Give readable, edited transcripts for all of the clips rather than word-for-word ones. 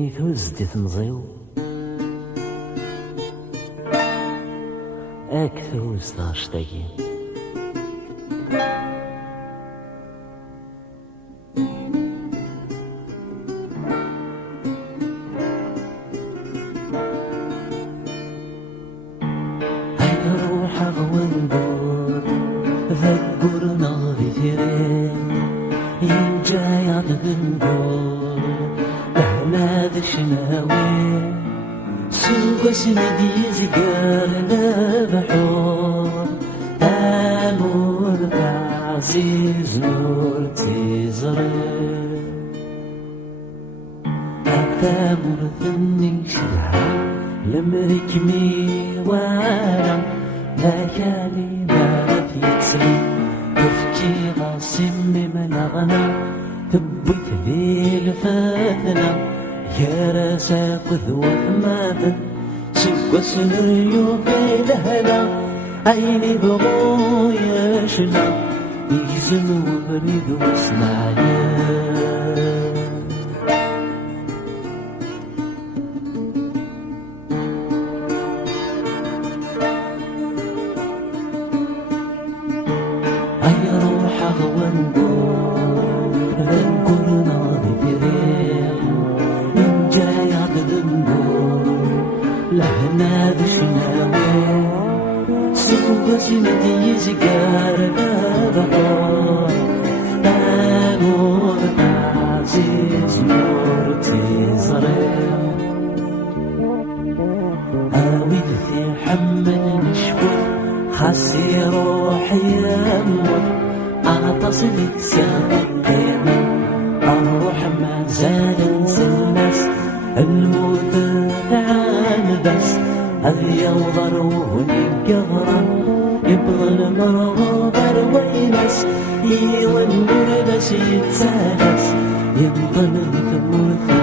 Tayni tuzdi tmẓiw ak tuz taɣect-agi. Ay ruḥeɣ wendur ذكرنا بثيرين ينجايض ذنبور لهنا ذا شناوي سوق سندي زقار بحور تامور عزيز نور تزري تامور ثني شلها لمرك ميوانا لا كلمة في تسري تفكي غاسمي من أغنى تبت ذي الفتنة يا راسا قذوة ماذا سوى سنريو في لهنا عيني بغو يشنا يجزم وبريد واسمعنا ذكرنا بفريق إن جاي عددنبور لهنا ذي شناوي سوق سندي زقار بحور نور عزيز نور تزري هاوي ذي حمل نشفت خاسي روحي يموت أعتصم ساق القيمة أروح ما زال انسى الناس الموت عام بس هذي وضروهني قهرا يبغى المرغوبر وينس يونور بس يتسالس يبطل ثموث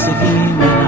سكينة